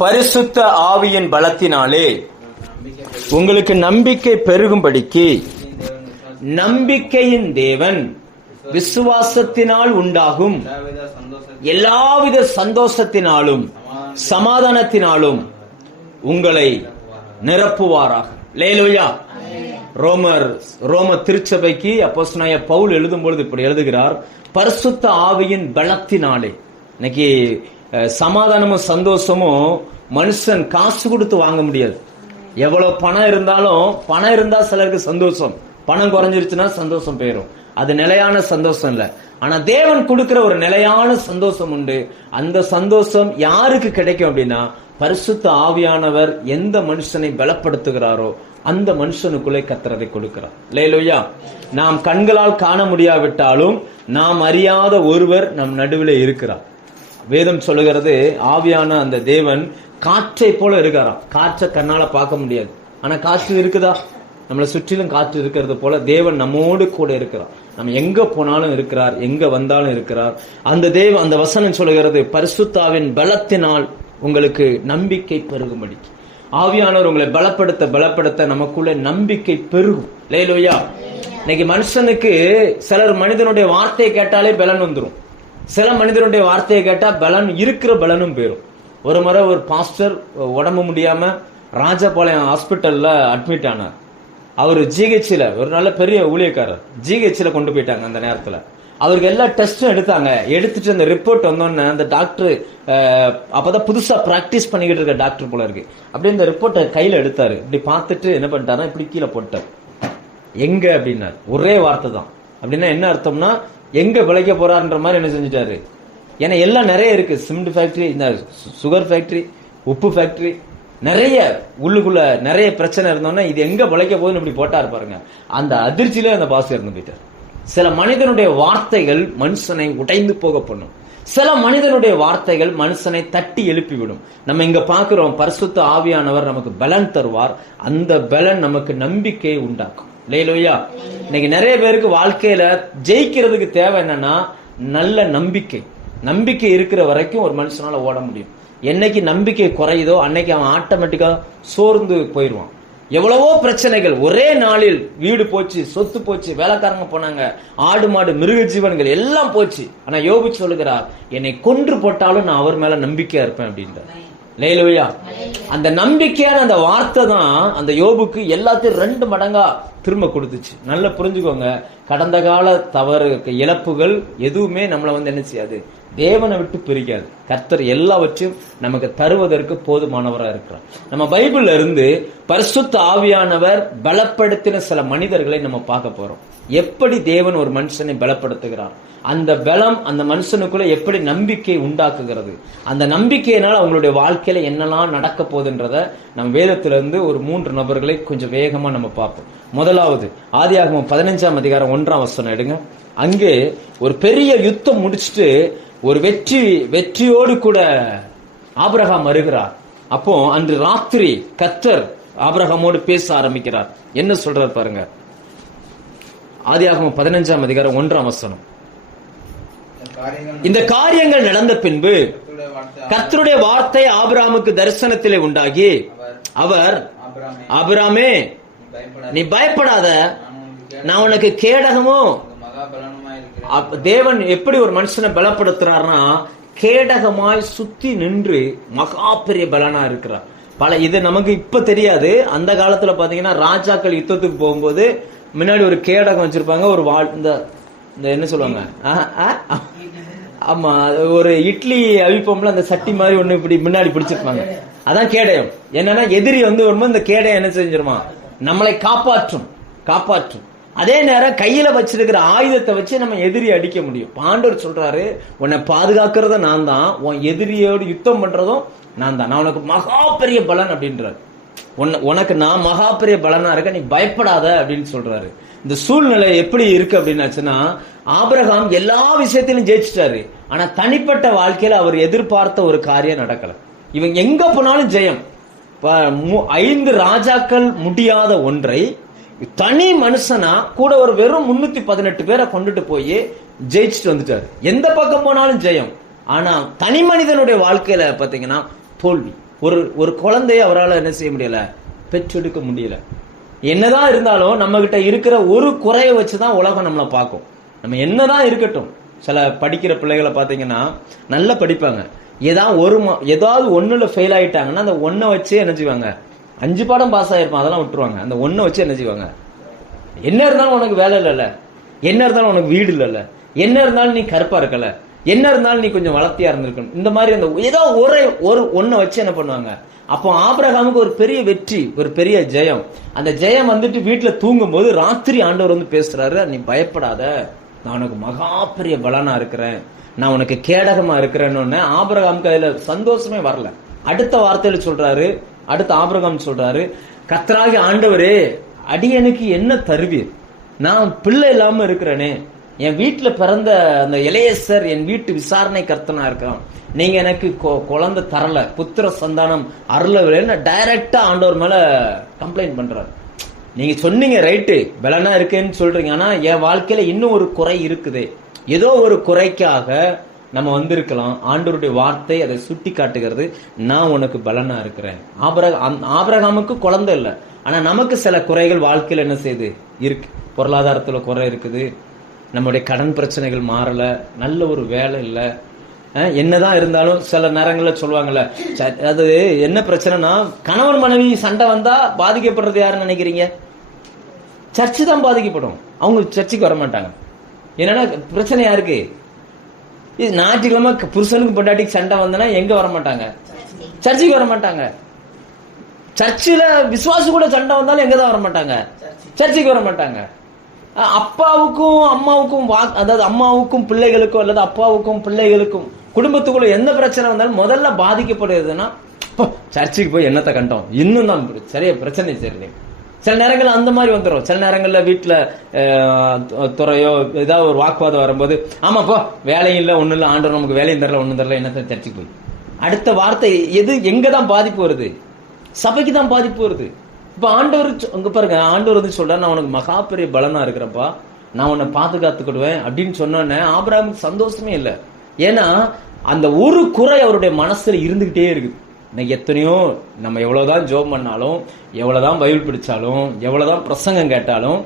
பரிசுத்த ஆவியின் பலத்தினாலே உங்களுக்கு நம்பிக்கை பெருகும்படிக்கு நம்பிக்கையின் தேவன் விசுவாசத்தினால் உண்டாகும் எல்லாவித சந்தோஷத்தினாலும் சமாதானத்தினாலும் உங்களை நிரப்புவாராக. அல்லேலூயா. ரோம திருச்சபைக்கு அப்போஸ்தலனாகிய பவுல் எழுதும் பொழுது இப்படி எழுதுகிறார், பரிசுத்த ஆவியின் பலத்தினாலே. இன்னைக்கு சமாதானமும் சந்தோஷமும் மனுஷன் காசு கொடுத்து வாங்க முடியாது. எவ்வளவு பணம் இருந்தாலும், பணம் இருந்தா சிலருக்கு சந்தோஷம், பணம் குறைஞ்சிருச்சுன்னா சந்தோஷம் போயிடும். அது நிலையான சந்தோஷம் இல்ல. ஆனா தேவன் கொடுக்கிற ஒரு நிலையான சந்தோஷம் உண்டு. அந்த சந்தோஷம் யாருக்கு கிடைக்கும் அப்படின்னா, பரிசுத்த ஆவியானவர் எந்த மனுஷனை பலப்படுத்துகிறாரோ அந்த மனுஷனுக்குள்ளே கர்த்தரை கொடுக்கிறார். அல்லேலூயா. நாம் கண்களால் காண முடியாவிட்டாலும் நாம் அறியாத ஒருவர் நம் நடுவில் இருக்கிறார். வேதம் சொல்லுகிறது, ஆவியான அந்த தேவன் காற்றை போல இருக்கிறார். காற்றை கண்ணால பார்க்க முடியாது, ஆனா காற்று இருக்குதா? நம்மளை சுற்றிலும் காற்று இருக்கிறது போல தேவன் நம்மோடு கூட இருக்கிறார். நம்ம எங்க போனாலும் இருக்கிறார், எங்க வந்தாலும் இருக்கிறார். அந்த வசனம் சொல்லுகிறது, பரிசுத்தாவின் பலத்தினால் உங்களுக்கு நம்பிக்கை பெருகும்படி. ஆவியானவர் உங்களை பலப்படுத்த நமக்குள்ள நம்பிக்கை பெருகும். அல்லேலூயா. இன்னைக்கு மனுஷனுக்கு சிலர் மனிதனுடைய வார்த்தையை கேட்டாலே பலன் வந்துடும். சில மனிதனுடைய வார்த்தையை கேட்டா பலன் இருக்கிற பலனும் போயிடும். ஒரு முறை ஒரு பாஸ்டர் உடம்பு முடியாம ராஜபாளையம் ஹாஸ்பிட்டல்ல அட்மிட் ஆனார். அவர் ஜிஹெச்ல, ஒரு நல்ல பெரிய ஊழியக்காரர், ஜிஹெச்ல கொண்டு போயிட்டாங்க. அந்த நேரத்துல அவருக்கு எல்லா டெஸ்டும் எடுத்தாங்க. எடுத்துட்டு அந்த ரிப்போர்ட் வந்தோடனே அந்த டாக்டர், அப்பதான் புதுசா பிராக்டிஸ் பண்ணிக்கிட்டு இருக்க டாக்டர் போல இருக்கு, அப்படியே இந்த ரிப்போர்ட்டை கையில எடுத்தாரு. இப்படி பார்த்துட்டு என்ன பண்ணிட்டாருன்னா, இப்படி கீழே போட்டார். எங்க அப்படின்னாரு. ஒரே வார்த்தை தான். அப்படின்னா என்ன அர்த்தம்னா, எங்க விளைக்க போறாருன்ற மாதிரி என்ன செஞ்சுட்டாரு. ஏன்னா எல்லாம் நிறைய இருக்கு. சிமெண்ட் ஃபேக்டரி, இந்த சுகர் ஃபேக்டரி, உப்பு ஃபேக்டரி, நிறைய உள்ளுக்குள்ள நிறைய பிரச்சனை இருந்தோம்னா இது எங்க விளைக்க போகுதுன்னு இப்படி போட்டாரு பாருங்க. அந்த அதிர்ச்சியில அந்த பாஸ் இறந்து போயிட்டார். சில மனிதனுடைய வார்த்தைகள் மனுஷனை உடைந்து போக பண்ணும். சில மனிதனுடைய வார்த்தைகள் மனுஷனை தட்டி எழுப்பிவிடும். நம்ம இங்க பாக்குறோம், பரிசுத்த ஆவியானவர் நமக்கு பலன் தருவார். அந்த பலன் நமக்கு நம்பிக்கையை உண்டாக்கும். அல்லேலூயா. இன்னைக்கு நிறைய பேருக்கு வாழ்க்கையில ஜெயிக்கிறதுக்கு தேவை என்னன்னா, நல்ல நம்பிக்கை. நம்பிக்கை இருக்கிற வரைக்கும் ஒரு மனுஷனால ஓட முடியும். என்னைக்கு நம்பிக்கை குறையுதோ அன்னைக்கு அவன் ஆட்டோமேட்டிக்கா சோர்ந்து போயிடுவான். எவ்வளவோ பிரச்சனைகள் ஒரே நாளில், வீடு போச்சு, சொத்து போச்சு, வேலைக்காரங்க போனாங்க, ஆடு மாடு மிருக ஜீவன்கள் எல்லாம் போச்சு. ஆனா யோபு சொல்லுகிறார், என்னை கொன்று போட்டாலும் நான் அவர் மேல நம்பிக்கையா இருப்பேன் அப்படின்றார். அல்லேலூயா. அந்த நம்பிக்கையான அந்த வார்த்தை தான் அந்த யோபுக்கு எல்லாத்தையும் 2 மடங்கா திரும்ப கொடுத்துச்சு. நல்லா புரிஞ்சுக்கோங்க, கடந்த கால தவறு இழப்புகள் எதுவுமே நம்மளை என்ன செய்யாது, தேவனை விட்டு பிரிக்காது. கர்த்தர் எல்லாவற்றையும் நமக்கு தருவதற்கு போதுமானவராக இருக்கிறார். நம்ம பைபிள்ல இருந்து பரிசுத்த ஆவியானவர் பலப்படுத்தின சில மனிதர்களை நம்ம பார்க்க போறோம். எப்படி தேவன் ஒரு மனுஷனை பலப்படுத்துகிறார், அந்த பலம் அந்த மனுஷனுக்குள்ள எப்படி நம்பிக்கை உண்டாக்குகிறது, அந்த நம்பிக்கையினால் அவங்களுடைய வாழ்க்கையில என்னெல்லாம் நடக்க போகுதுன்றத நம்ம வேதத்திலிருந்து ஒரு 3 நபர்களை கொஞ்சம் வேகமா நம்ம பார்ப்போம். முதலாவது ஆதியாகமம் 15ஆம் அதிகாரம் 1ஆம் வசனம் எடுங்க. அங்கே ஒரு பெரிய யுத்தம் முடிச்சுட்டு ஒரு வெற்றியோடு கூட ஆபிரகாம் வருகிறார். அப்போ அன்று ராத்திரி கர்த்தர் ஆபிரகாமோடு பேச ஆரம்பிக்கிறார். என்ன சொல்றார் பாருங்க. ஆதியாகமம் 15ஆம் அதிகாரம் 1ஆம் வசனம். இந்த காரியங்கள் நடந்த பின்பு கர்த்தருடைய வார்த்தை ஆபிரகாமுக்கு தரிசனத்திலே உண்டாகி, அவர், ஆபிரகாமே நீ பயப்படாத, நான் உனக்கு கேடகமோ. தேவன் எப்படி ஒரு மனுஷனை பலப்படுத்துறாருன்னா, கேடகமாய் சுத்தி நின்று மகா பெரிய பலனா இருக்கிறார். இது நமக்கு இப்ப தெரியாது. அந்த காலத்துல பாத்தீங்கன்னா ராஜாக்கள் யுத்தத்துக்கு போகும்போது முன்னாடி ஒரு கேடகம் வச்சிருப்பாங்க, ஒரு வாள், இந்த என்ன சொல்லுவாங்க, ஆமா, ஒரு இட்லி அவிப்போம்ல அந்த சட்டி மாதிரி ஒண்ணு இப்படி முன்னாடி பிடிச்சிருப்பாங்க. அதான் கேடயம். என்னன்னா எதிரி வரும்போது இந்த கேடயம் என்ன செஞ்சிருமா, நம்மளை காப்பாற்றும். அதே நேரம் கையில வச்சிருக்கிற ஆயுதத்தை வச்சு நம்ம எதிரி அடிக்க முடியும். ஆண்டவர் சொல்றாரு, உன்னை பாதுகாக்கிறத நான் தான், உன் எதிரியோடு யுத்தம் பண்றதும் நான் தான், நான் உனக்கு மகா பெரிய பலன் அப்படின்றாரு. உனக்கு நான் மகா பெரிய பலனா இருக்க, நீ பயப்படாத அப்படின்னு சொல்றாரு. இந்த சூழ்நிலை எப்படி இருக்கு அப்படின்னாச்சுன்னா, ஆபிரகாம் எல்லா விஷயத்திலும் ஜெயிச்சிட்டாரு. ஆனா தனிப்பட்ட வாழ்க்கையில அவர் எதிர்பார்த்த ஒரு காரியம் நடக்கல. இவங்க எங்க போனாலும் ஜெயம். 5 ராஜாக்கள் முடியாத ஒன்றை தனி மனுஷனா கூட ஒரு வெறும் 318 பேரை கொண்டுட்டு போய் ஜெயிச்சுட்டு வந்துட்டாரு. எந்த பக்கம் போனாலும் ஜெயம். ஆனா தனி மனிதனுடைய வாழ்க்கையில பாத்தீங்கன்னா தோல்வி. ஒரு குழந்தைய அவரால் என்ன செய்ய முடியல, பெற்றெடுக்க முடியல. என்னதான் இருந்தாலும் நம்ம கிட்ட இருக்கிற ஒரு குறைய வச்சுதான் உலகம் நம்மளை பார்க்கும். நம்ம என்னதான் இருக்கட்டும், சில படிக்கிற பிள்ளைகளை பார்த்தீங்கன்னா நல்லா படிப்பாங்க, ஏதாவது ஒண்ணுல ஃபெயில் ஆயிட்டாங்கன்னா அந்த ஒன்றை வச்சு என்ன செய்வாங்க, 5 பாடம் பாஸ் ஆயிருப்பான் அதெல்லாம் விட்டுருவாங்க. அந்த ஒன்றை வச்சு என்ன செய்வாங்க, என்ன இருந்தாலும் உனக்கு வேலை இல்லைல்ல, என்ன இருந்தாலும் உனக்கு வீடு இல்லைல்ல, என்ன இருந்தாலும் நீ கருப்பா இருக்கல, என்ன இருந்தாலும் நீ கொஞ்சம் வளர்த்தியா இருந்திருக்கணும், இந்த மாதிரி அந்த ஏதோ ஒன்றை வச்சு என்ன பண்ணுவாங்க. அப்போ ஆபிரகாமுக்கு ஒரு பெரிய வெற்றி, ஒரு பெரிய ஜெயம். அந்த ஜெயம் வந்துட்டு வீட்டுல தூங்கும் போது ராத்திரி ஆண்டவர் வந்து பேசுறாரு, நீ பயப்படாத, நான் உனக்கு மகா பெரிய பலனா இருக்கிறேன், நான் உனக்கு கேடகமா இருக்கிறேன்னு. ஆபிரகாமுக்கு அதுல சந்தோஷமே வரல. அடுத்த வார்த்தையில சொல்றாரு, அடுத்த ஆபிரகாம் சொல்றாரு, கர்த்தராகிய ஆண்டவரே, அடியனுக்கு என்ன தருவீர், நான் பிள்ளை இல்லாம இருக்கிறேனே, என் வீட்டுல பிறந்த அந்த எலேசர் என் வீட்டு விசாரணை கர்த்தனா இருக்கான், நீங்க எனக்கு குழந்தை தரல, புத்திர சந்தானம் அருளவில்லைன்னு டைரக்டா ஆண்டவர் மேல கம்ப்ளைண்ட் பண்றாரு. நீங்க சொன்னீங்க ரைட்டு, பலனா இருக்கேன்னு சொல்றீங்க, ஆனா என் வாழ்க்கையில இன்னும் ஒரு குறை இருக்குது, ஏதோ ஒரு குறைக்காக நம்ம வந்திருக்கலாம். ஆண்டவருடைய வார்த்தை அதை சுட்டி காட்டுகிறது, நான் உனக்கு பலனா இருக்கிறேன். ஆபிரகாமுக்கு குழந்தை இல்லை, ஆனா நமக்கு சில குறைகள் வாழ்க்கையில் என்ன செய்யுது இருக்கு. பொருளாதாரத்துல குறை இருக்குது, நம்முடைய கடன் பிரச்சனைகள் மாறல, நல்ல ஒரு வேலை இல்லை, என்னதான் இருந்தாலும் சில நேரங்களில் சொல்லுவாங்கல்ல, அது என்ன பிரச்சனைனா கணவன் மனைவி சண்டை வந்தா பாதிக்கப்படுறது யாருன்னு நினைக்கிறீங்க? சர்ச்சு தான் பாதிக்கப்படும். அவங்க சர்ச்சுக்கு வர மாட்டாங்க. என்னன்னா பிரச்சனை யாருக்கு? இது ஞாயிற்றுக்கிழமை புருஷனுக்கு பொண்டாட்டிக்கு சண்டை வந்தனா எங்க வர மாட்டாங்க, சர்ச்சுக்கு வர மாட்டாங்க. சர்ச்சில் விசுவாசி கூட சண்டை வந்தாலும் எங்கதான் வர மாட்டாங்க, சர்ச்சுக்கு வர மாட்டாங்க. அப்பாவுக்கும் அம்மாவுக்கும், அதாவது அம்மாவுக்கும் பிள்ளைகளுக்கும் அல்லது அப்பாவுக்கும் பிள்ளைகளுக்கும் குடும்பத்துக்குள்ள எந்த பிரச்சனை வந்தாலும் முதல்ல பாதிக்கப்படுறதுன்னா சர்ச்சுக்கு போய் என்னத்தை கண்டோம், இன்னும் தான் சரியா பிரச்சனை சரி. சில நேரங்கள் அந்த மாதிரி வந்துடும். சில நேரங்கள்ல வீட்டுல துறையோ ஏதாவது ஒரு வாக்குவாதம் வரும்போது, ஆமாப்போ வேலையும் இல்லை ஒண்ணும் இல்லை, ஆண்டவர் நமக்கு வேலையும் தரல ஒண்ணும் தரல, என்னத்தை சர்ச்சுக்கு போய். அடுத்த வார்த்தை எது, எங்கதான் பாதிப்பு வருது, சபைக்கு தான் பாதிப்பு வருது. இப்ப ஆண்டவர் அங்க பாருங்க, ஆண்டவர் வந்து சொல்ற, நான் உனக்கு மகா பெரிய பலனா இருக்கிறப்பா, நான் உன்னை பாதுகாத்துக்கிடுவேன் அப்படின்னு சொன்னோன்னே ஆபிரகாமுக்கு சந்தோஷமே இல்லை. ஏன்னா அந்த ஒரு குறை அவருடைய மனசுல இருந்துகிட்டே இருக்குது. இன்னைக்கு எத்தனையோ நம்ம எவ்வளவுதான் ஜோம் பண்ணாலும், எவ்வளவுதான் பைபிள் படிச்சாலும், எவ்வளவுதான் பிரசங்கம் கேட்டாலும்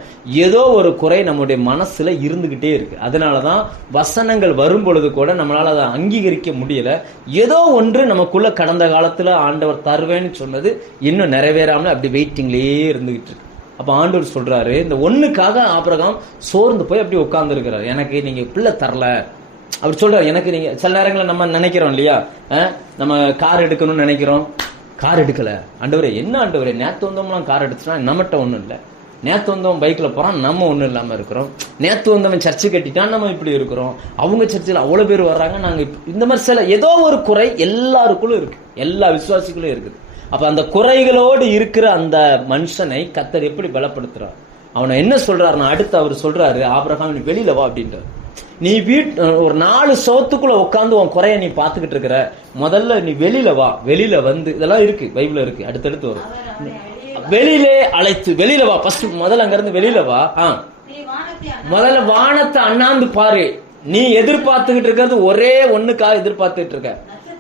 ஏதோ ஒரு குறை நம்முடைய மனசுல இருந்துகிட்டே இருக்கு. அதனாலதான் வசனங்கள் வரும் பொழுது கூட நம்மளால அதை அங்கீகரிக்க முடியல. ஏதோ ஒன்று நமக்குள்ள கடந்த காலத்துல ஆண்டவர் தருவேன்னு சொன்னது இன்னும் நிறைவேறாமல் அப்படி வெயிட்டிங்லயே இருந்துகிட்டு இருக்கு. அப்ப ஆண்டவர் சொல்றாரு, இந்த ஒண்ணுக்காக ஆபிரகாம் சோர்ந்து போய் அப்படி உட்கார்ந்து இருக்கிறார். எனக்கு நீங்க பிள்ளை தரல அப்படி சொல்றாரு. எனக்கு நீங்க சில நேரங்களில் நம்ம நினைக்கிறோம் இல்லையா, நம்ம கார் எடுக்கணும்னு நினைக்கிறோம், கார் எடுக்கல. ஆண்டவரே என்ன ஆண்டவரே, நேத்து வந்தோம்லாம் கார் எடுத்துனா நம்மகிட்ட ஒண்ணும் இல்லை, நேத்து வந்தவன் பைக்ல போறான் நம்ம ஒண்ணும் இல்லாம இருக்கிறோம், நேத்து வந்தவன் சர்ச்சு கட்டிட்டான் நம்ம இப்படி இருக்கிறோம், அவங்க சர்ச்சில் அவ்வளவு பேர் வர்றாங்க நாங்க இந்த மாதிரி சில ஏதோ ஒரு குறை எல்லாருக்குள்ளும் இருக்கு, எல்லா விசுவாசிகளும் இருக்குது. அப்ப அந்த குறைகளோடு இருக்கிற அந்த மனுஷனை கர்த்தர் எப்படி பலப்படுத்துறார், அவனை என்ன சொல்றாருன்னா, அடுத்து அவர் சொல்றாரு, ஆபிரகாம் நீ வெளியில வா அப்படின்றார். நீ ஒரு 4 சவத்துக்குள்ள உட்காந்து உன் குறைய நீ பாத்துக்கிட்டு இருக்கிற, முதல்ல நீ வெளியில வா. வெளியில வந்து இதெல்லாம் இருக்கு, பைபிள்ல இருக்கு, அடுத்தடுத்து வரும். வெளியிலே அழைத்து வெளியில வா, ஃபர்ஸ்ட் முதல்ல அங்க இருந்து வெளியில வா. முதல்ல வானத்தை அண்ணாந்து பாரு. நீ எதிர்பார்த்துக்கிட்டு இருக்கிறது ஒரே ஒண்ணுக்காக எதிர்பார்த்துட்டு இருக்க.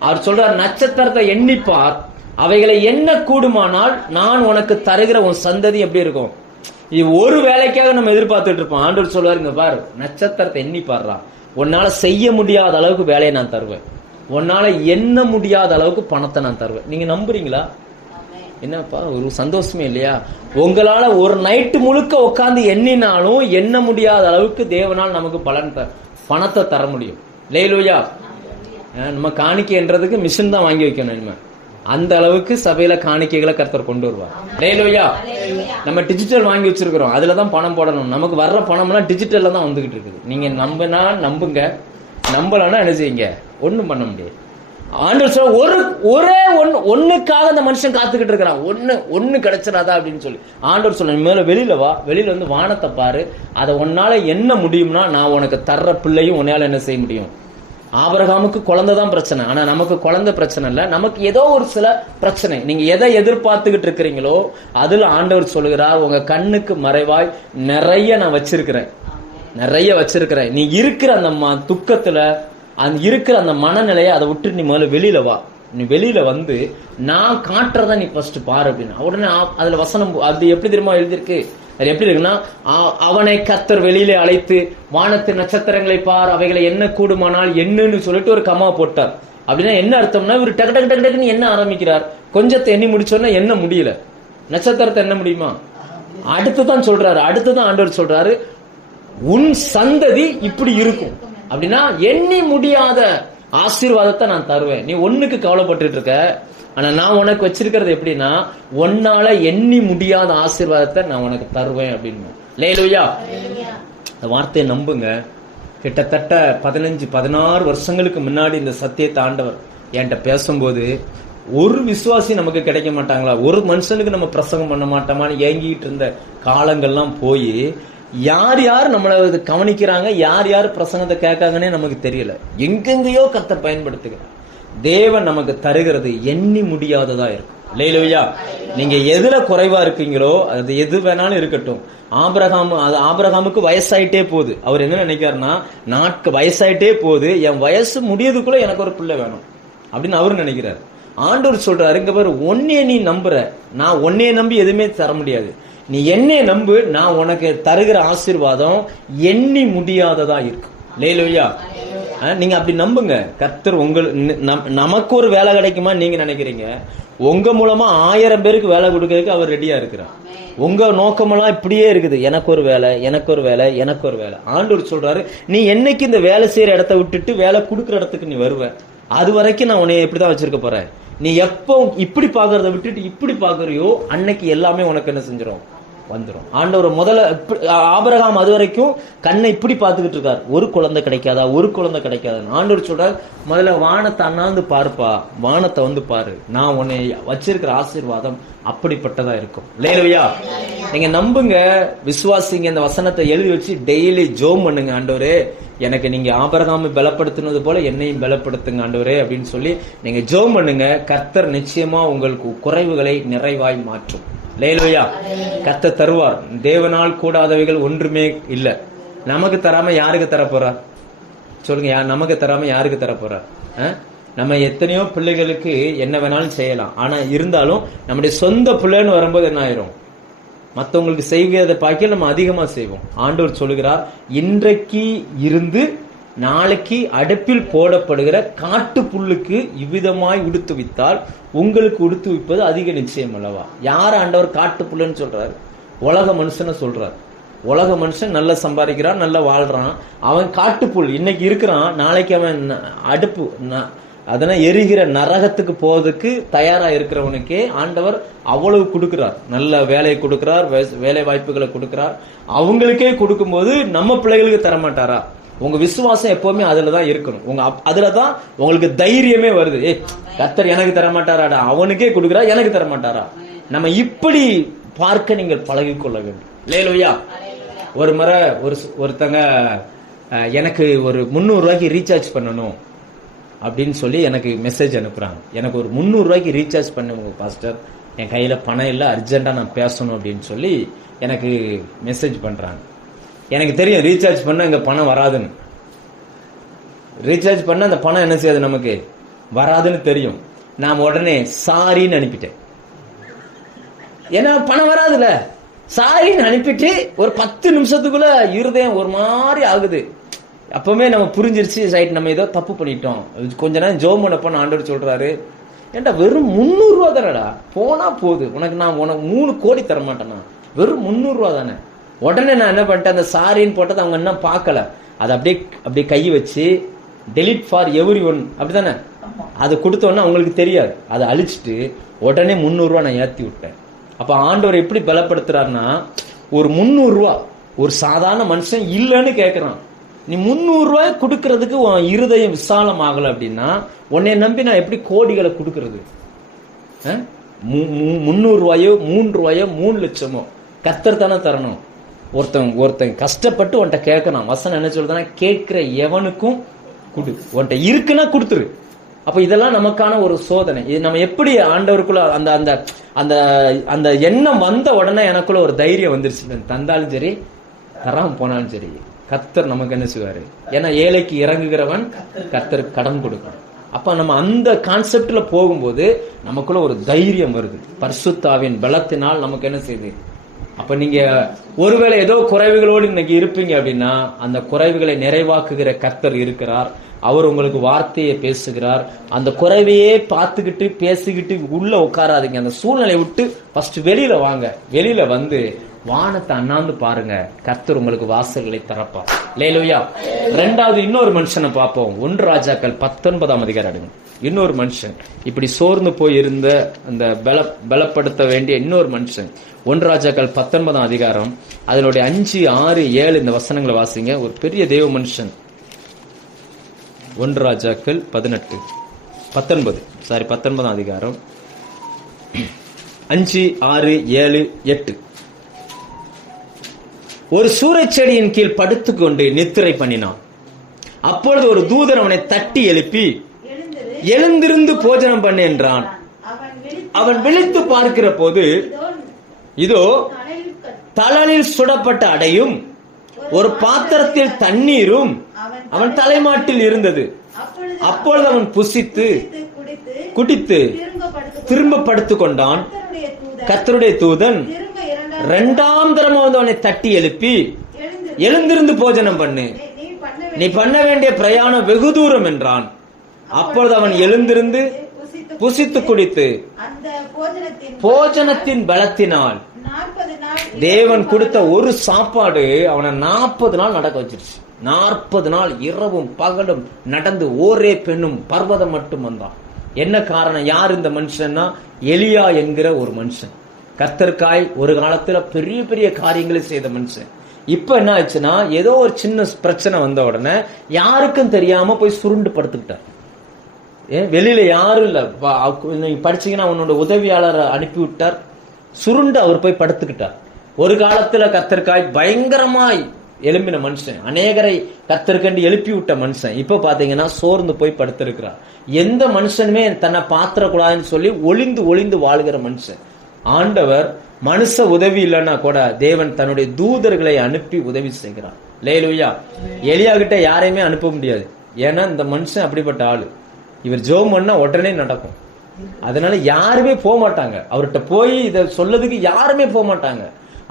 அவர் சொல்றார், நட்சத்திரத்தை எண்ணிப்பார், அவைகளை என்ன கூடுமானால் நான் உனக்கு தருகிற உன் சந்ததி எப்படி இருக்கும். இது ஒரு வேலைக்காக நம்ம எதிர்பார்த்துட்டு இருப்போம். ஆண்டவர் சொல்வாரு, இங்க பாரு நட்சத்திரத்தை எண்ணி பாடுறா, உன்னால செய்ய முடியாத அளவுக்கு வேலையை நான் தருவேன், உன்னால எண்ண முடியாத அளவுக்கு பணத்தை நான் தருவேன். நீங்க நம்புறீங்களா? என்னப்பா ஒரு சந்தோஷமே இல்லையா? உங்களால ஒரு நைட்டு முழுக்க உட்காந்து எண்ணினாலும் எண்ண முடியாத அளவுக்கு தேவனால் நமக்கு பணத்தை தர முடியும். லேலூயா. நம்ம காணிக்கைன்றதுக்கு மிஷின் தான் வாங்கி வைக்கணும். இனிமே அந்த அளவுக்கு சபையில காணிக்கைகளை கர்த்தர் கொண்டு வருவார். லேலூயா. நம்ம டிஜிட்டல் வாங்கி வச்சிருக்கிறோம், அதுலதான் பணம் போடணும். நமக்கு வர்ற பணம் எல்லாம் டிஜிட்டல்ல தான் வந்துகிட்டு இருக்குது. நீங்க நம்பினா நம்புங்க, நம்பலன்னா என்ன செய்யுங்க, ஒண்ணும் பண்ண முடியாது. ஆண்டவர் சொல்ல ஒரே ஒண்ணுக்காக அந்த மனுஷன் காத்துக்கிட்டு இருக்கிறான், ஒண்ணு கிடைச்சிடாதா அப்படின்னு சொல்லி ஆண்டவர் சொல்ல, மேல வெளியில வா, வெளியில வந்து வானத்தை பாரு, அதை உன்னால என்ன முடியும்னா நான் உனக்கு தர்ற பிள்ளையும் உன்னால என்ன செய்ய முடியும். ஆபிரகாமுக்கு குழந்தை தான் பிரச்சனை, ஆனா நமக்கு குழந்தை பிரச்சனை இல்ல, நமக்கு ஏதோ ஒரு சில பிரச்சனை. நீங்க எதை எதிர்பார்த்துக்கிட்டு இருக்கிறீங்களோ அதுல ஆண்டவர் சொல்லுகிறார், உங்க கண்ணுக்கு மறைவாய் நிறைய நான் வச்சிருக்கிறேன், நிறைய வச்சிருக்கிறேன். நீ இருக்கிற அந்த துக்கத்துல, அந்த இருக்கிற அந்த மனநிலையை அதை விட்டு நீ முதல்ல வெளியில வா. நீ வெளியில வந்து நான் காட்டுறத நீ ஃபர்ஸ்ட் பாரு அப்படின்னு. உடனே அதுல வசனம் அது எப்படி தெரியுமா எழுதியிருக்கு? அது எப்படி இருக்குன்னா, அவனை கர்த்தர் வெளியிலே அழைத்து வானத்து நட்சத்திரங்களை பார், அவைகளை என்ன கூடுமானால் என்னன்னு சொல்லிட்டு ஒரு கமா போட்டார். அப்படின்னா என்ன அர்த்தம்னா, இவர் டக்கு டக்கு டக்கு டக்குன்னு என்ன ஆரம்பிக்கிறார். கொஞ்சத்தை எண்ணி முடிச்சோன்னா என்ன முடியல, நட்சத்திரத்தை என்ன முடியுமா? அடுத்துதான் சொல்றாரு, அடுத்துதான் ஆண்டவர் சொல்றாரு, உன் சந்ததி இப்படி இருக்கும். அப்படின்னா எண்ணி முடியாத ஆசீர்வாதத்தை நான் தருவேன். நீ ஒண்ணுக்கு கவலைப்பட்டு இருக்க, ஆனா நான் உனக்கு வச்சிருக்கிறது எப்படின்னா, ஒன்னால எண்ணி முடியாத ஆசீர்வாதத்தை நான் உனக்கு தருவேன் அப்படின்னு. லேலூயா. இந்த வார்த்தையை நம்புங்க. கிட்டத்தட்ட 15-16 வருஷங்களுக்கு முன்னாடி இந்த சத்தியத்தை ஆண்டவர் என்கிட்ட பேசும்போது, ஒரு விசுவாசி நமக்கு கிடைக்க மாட்டாங்களா, ஒரு மனுஷனுக்கு நம்ம பிரசங்கம் பண்ண மாட்டோமான்னு ஏங்கிட்டு இருந்த காலங்கள்லாம் போய், யார் யார் நம்மளை கவனிக்கிறாங்க, யார் யார் பிரசங்கத்தை கேட்காங்கன்னே நமக்கு தெரியல. எங்கெங்கயோ கர்த்தர் பயன்படுத்துகிறார். தேவன் நமக்கு தருகிறது எண்ணி முடியாததா இருக்கும். லேலூயா. நீங்க எதுல குறைவா இருக்கீங்களோ, அது எது வேணாலும் இருக்கட்டும். ஆபிரகாமுக்கு வயசாயிட்டே போகுது. அவர் என்ன நினைக்கிறாருன்னா, வயசாயிட்டே போகுது, என் வயசு முடியதுக்குள்ள எனக்கு ஒரு பிள்ளை வேணும் அப்படின்னு அவரு நினைக்கிறாரு. ஆண்டவர் சொல்றாரு, இங்க பாரு, ஒன்னே நீ நம்புற, நான் ஒன்னே நம்பி எதுவுமே தர முடியாது. நீ என்னை நம்பு, நான் உனக்கு தருகிற ஆசீர்வாதம் எண்ணி முடியாததா இருக்கும். லேலூயா. நீங்க அப்படி நம்புங்க. கர்த்தர் நமக்கு ஒரு வேலை கிடைக்குமா நீங்க நினைக்கிறீங்க? உங்க மூலமா 1000 பேருக்கு வேலை கொடுக்கறதுக்கு அவர் ரெடியா இருக்கிறார். உங்க நோக்கமெல்லாம் இப்படியே இருக்குது, எனக்கு ஒரு வேலை, எனக்கு ஒரு வேலை, எனக்கு ஒரு வேலை. ஆண்டவர் சொல்றாரு, நீ என்னைக்கு இந்த வேலை செய்யற இடத்த விட்டுட்டு வேலை கொடுக்குற இடத்துக்கு நீ வருவ, அது வரைக்கும் நான் உன்னை எப்படிதான் வச்சிருக்க போறேன். நீ எப்போ இப்படி பாக்குறத விட்டுட்டு இப்படி பாக்குறியோ, அன்னைக்கு எல்லாமே உனக்கு என்ன செஞ்சிடும், வந்துடும். ஆண்டவர் முதல்ல ஆபிரகாம் அது வரைக்கும் கண்ணை இப்படி பார்த்துக்கிட்டு இருக்கார், ஒரு குழந்தை கிடைக்காதா, ஒரு குழந்தை கிடைக்காதான்னு. ஆண்டவர் சொல்றார், முதல்ல வானத்தை அண்ணாந்து பார்ப்பா, வானத்தை வந்து பாரு, நான் உன்னை வச்சிருக்கிற ஆசீர்வாதம் அப்படிப்பட்டதா இருக்கும். லேலூயா. நீங்க நம்புங்க, விசுவாசிங்க. இந்த வசனத்தை எழுதி வச்சு டெய்லி ஜோம் பண்ணுங்க. ஆண்டவரே, எனக்கு நீங்க ஆபிரகாமை பலப்படுத்தினது போல என்னையும் பலப்படுத்துங்க ஆண்டவரே அப்படின்னு சொல்லி நீங்க ஜோம் பண்ணுங்க. கர்த்தர் நிச்சயமா உங்களுக்கு குறைவுகளை நிறைவாய் மாற்றும். லேலூயா. கர்த்தர் தருவார். தேவனால் கூடாதவைகள் ஒன்றுமே இல்ல. நமக்கு தராம யாருக்கு தர போறார் சொல்லுங்க? நமக்கு தராம யாருக்கு தர போறார்? நம்ம எத்தனையோ பிள்ளைகளுக்கு என்ன வேணாலும் செய்யலாம். ஆனா இருந்தாலும் நம்முடைய சொந்த பிள்ளைன்னு வரும்போது என்ன ஆயிரும், மற்றவங்களுக்கு செய்கிறத பார்க்க நம்ம அதிகமா செய்வோம். ஆண்டவர் சொல்லுகிறார், இன்றைக்கு இருந்து நாளைக்கு அடுப்பில் போடப்படுகிற காட்டு புல்லுக்கு இவ்விதமாய் உடுத்துவித்தால் உங்களுக்கு உடுத்துவிப்பது அதிக நிச்சயம் அல்லவா? யார் ஆண்டவர் காட்டு புல்லுன்னு சொல்றாரு? உலக மனுஷனை சொல்றாரு. உலக மனுஷன் நல்லா சம்பாதிக்கிறான், நல்லா வாழ்றான், அவன் காட்டுப்புல் இன்னைக்கு இருக்கிறான், நாளைக்கு அவன் அடுப்பு அதெல்லாம் எரிகிற நரகத்துக்கு போவதுக்கு தயாரா இருக்கிறவனுக்கே ஆண்டவர் அவ்வளவு கொடுக்கிறார். நல்ல வேலையை கொடுக்கிறார், வேலை வாய்ப்புகளை கொடுக்கிறார். அவங்களுக்கே கொடுக்கும்போது நம்ம பிள்ளைகளுக்கு தரமாட்டாரா? உங்க விசுவாசம் எப்பவுமே அதுலதான் இருக்கணும். அதுலதான் உங்களுக்கு தைரியமே வருது. கர்த்தர் எனக்கு தரமாட்டாராடா, அவனுக்கே கொடுக்கிறார், எனக்கு தரமாட்டாரா? நம்ம இப்படி பார்க்க நீங்கள் பழகிக்கொள்ள வேண்டும். லேலூயா. ஒரு முறை ஒருத்தங்க எனக்கு ஒரு 300 ரூபாய்க்கு ரீசார்ஜ் பண்ணணும் அப்படின்னு சொல்லி எனக்கு மெசேஜ் அனுப்புறாங்க. எனக்கு ஒரு 300 ரூபாய்க்கு ரீசார்ஜ் பண்ணுங்க பாஸ்டர், என் கையில பணம் இல்லை, அர்ஜென்டா நான் பேசணும் அப்படின்னு சொல்லி எனக்கு மெசேஜ் பண்றாங்க. எனக்கு தெரியும் ரீசார்ஜ் பண்ண இங்க பணம் வராதுன்னு. ரீசார்ஜ் பண்ண அந்த பணம் என்ன செய்யாது, நமக்கு வராதுன்னு தெரியும். நான் உடனே சாரின்னு அனுப்பிட்டேன். ஏன்னா பணம் வராதுல, சாரின்னு அனுப்பிட்டு ஒரு 10 நிமிஷத்துக்குள்ள இருதயம் ஒரு மாதிரி ஆகுது. அப்பவுமே நம்ம புரிஞ்சிருச்சு, சைட் நம்ம ஏதோ தப்பு பண்ணிட்டோம். கொஞ்ச நேரம் ஜோம் பண்ணப்ப ஆண்டவர் சொல்றாரு, ஏன்டா வெறும் 300 ரூபா தானடா, போனா போகுது, உனக்கு 3 கோடி தர மாட்டேன்னா, வெறும் 300 ரூபா தானே. உடனே நான் என்ன பண்ணிட்டேன், அந்த சாரின்னு போட்டது அவங்க என்ன பார்க்கல, அதை அப்படியே கை வச்சு டெலிட் ஃபார் எவ்ரி ஒன் அப்படித்தானே, அதை கொடுத்தோன்னா அவங்களுக்கு தெரியாது, அதை அழிச்சிட்டு உடனே 300 ரூபா நான் ஏற்றி விட்டேன். அப்ப ஆண்டவர் எப்படி பலப்படுத்துறாருன்னா, ஒரு 300 ரூபா ஒரு சாதாரண மனுஷன் இல்லைன்னு கேட்கறான், நீ 300 ரூபாய் கொடுக்கறதுக்கு உன் இருதயம் விசாலம் ஆகல அப்படின்னா உன்னை நம்பி நான் எப்படி கோடிகளை கொடுக்கறது? 300 ரூபாயோ 3 ரூபாயோ 3 லட்சமோ கர்த்தர் தானே தரணும். ஒருத்தன் கஷ்டப்பட்டு உன்கிட்ட கேட்கணும். வசனம் என்ன சொல்றதுன்னா, கேட்கிற எவனுக்கும் கொடு, உன்கிட்ட இருக்குன்னா கொடுத்துரு. அப்ப இதெல்லாம் நமக்கான ஒரு சோதனை. இது நம்ம எப்படி ஆண்டவருக்குள்ள அந்த அந்த அந்த அந்த எண்ணம் வந்த உடனே எனக்குள்ள ஒரு தைரியம் வந்துருச்சு, தந்தாலும் சரி தராம போனாலும் சரி கர்த்தர் நமக்கு என்ன செய்வாரு. ஏன்னா ஏழைக்கு இறங்குகிறவன் கர்த்தருக்கு கடன் கொடுக்கணும். அப்ப நம்ம அந்த கான்செப்ட்ல போகும்போது நமக்குள்ள ஒரு தைரியம் வருது. பரிசுத்த ஆவியின் பலத்தினால் நமக்கு என்ன செய்யுது? அப்ப நீங்க ஒருவேளை ஏதோ குறைவுகளோடு இன்னைக்கு இருப்பீங்க அப்படின்னா, அந்த குறைவுகளை நிறைவாக்குகிற கர்த்தர் இருக்கிறார். அவர் உங்களுக்கு வார்த்தையை பேசுகிறார். அந்த குறைவையே பார்த்துக்கிட்டு பேசிக்கிட்டு உள்ள உட்காராதீங்க. அந்த சூழ்நிலையை விட்டு ஃபர்ஸ்ட் வெளியில வாங்க. வெளியில வந்து வானத்தை அண்ணாந்து பாருங்க. கர்த்தர் உங்களுக்கு வாசல்களை திறப்பார். அல்லேலூயா. ரெண்டாவது இன்னொரு மனுஷனை பார்ப்போம். 1 ராஜாக்கள் 19ஆம் அதிகாரம் எடுங்க. இன்னொரு மனுஷன் இப்படி சோர்ந்து போய் இருந்த அந்த பலப்படுத்த வேண்டிய இன்னொரு மனுஷன் 1 ராஜாக்கள் 19ஆம் அதிகாரம் அதனுடைய 5, 6, 7 இந்த வசனங்களை வாசிங்க. ஒரு பெரிய தேவ மனுஷன். 1 ராஜாக்கள் 19ஆம் அதிகாரம் 5, 6, 7, 8. ஒரு சூரைச் செடியின் கீழ் படுத்துக்கொண்டு நித்திரை பண்ணினான். அப்பொழுது ஒரு தூதன் அவனை தட்டி எழுப்பி, எழுந்திருந்து போஜனம் பண்ணு என்றான். அவன் விழித்து பார்க்கிற போது இதோ தழலில் சுடப்பட்ட அடையும் ஒரு பாத்திரத்தில் தண்ணீரும் அவன் தலைமாட்டில் இருந்தது. அப்பொழுது அவன் புசித்து குடித்து திரும்ப படுத்துக் கொண்டான். கர்த்தருடைய தூதன் 2ஆம் தரம் அவனை தட்டி எழுப்பி, எழுந்திருந்து போஜனம் பண்ணு, நீ பண்ண வேண்டிய பிரயாணம் வெகு தூரம் என்றான். அப்பொழுது அவன் எழுந்திருந்து புசித்து குடித்து போஜனத்தின் பலத்தினால் தேவன் கொடுத்த ஒரு சாப்பாடு அவனை 40 நாள் நடக்க வச்சிருச்சு. 40 நாள் இரவும் பகலும் நடந்து ஒரே பெண்ணும் பர்வதம் மட்டும் வந்தான். என்ன காரணம்? யார் இந்த மனுஷன்னா, எலியா என்கிற ஒரு மனுஷன். கர்த்தருக்காய் ஒரு காலத்துல பெரிய பெரிய காரியங்களை செய்த மனுஷன். இப்ப என்ன ஆச்சுன்னா, ஏதோ ஒரு சின்ன பிரச்சனை வந்த உடனே யாருக்கும் தெரியாம போய் சுருண்டு படுத்துக்கிட்டார். வெளியில யாரும் இல்ல, நீங்க படிச்சீங்கன்னா அவனோட உதவியாளரை அனுப்பி விட்டார். சுருண்டு அவர் போய் படுத்துக்கிட்டார். ஒரு காலத்துல கர்த்தருக்காய் பயங்கரமாய் எழும்பின மனுஷன், அநேகரை கர்த்தருக்கண்டு எழுப்பி விட்ட மனுஷன். இப்ப பாத்தீங்கன்னா சோர்ந்து போய் படுத்திருக்கிறார். எந்த மனுஷனுமே தன்னை பாத்திரக்கூடாதுன்னு சொல்லி ஒளிந்து ஒளிந்து வாழுகிற மனுஷன். ஆண்டவர் மனுஷ உதவி இல்லைன்னா கூட தேவன் தன்னுடைய தூதர்களை அனுப்பி உதவி செய்கிறார். அல்லேலூயா. எலியா கிட்ட யாரையுமே அனுப்ப முடியாது. ஏன்னா இந்த மனுஷன் அப்படிப்பட்ட ஆளு. இவர் ஜெபம் பண்ணா உடனே நடக்கும். அதனால யாருமே போக மாட்டாங்க அவர்கிட்ட. போய் இதை சொல்லதுக்கு யாருமே போக மாட்டாங்க.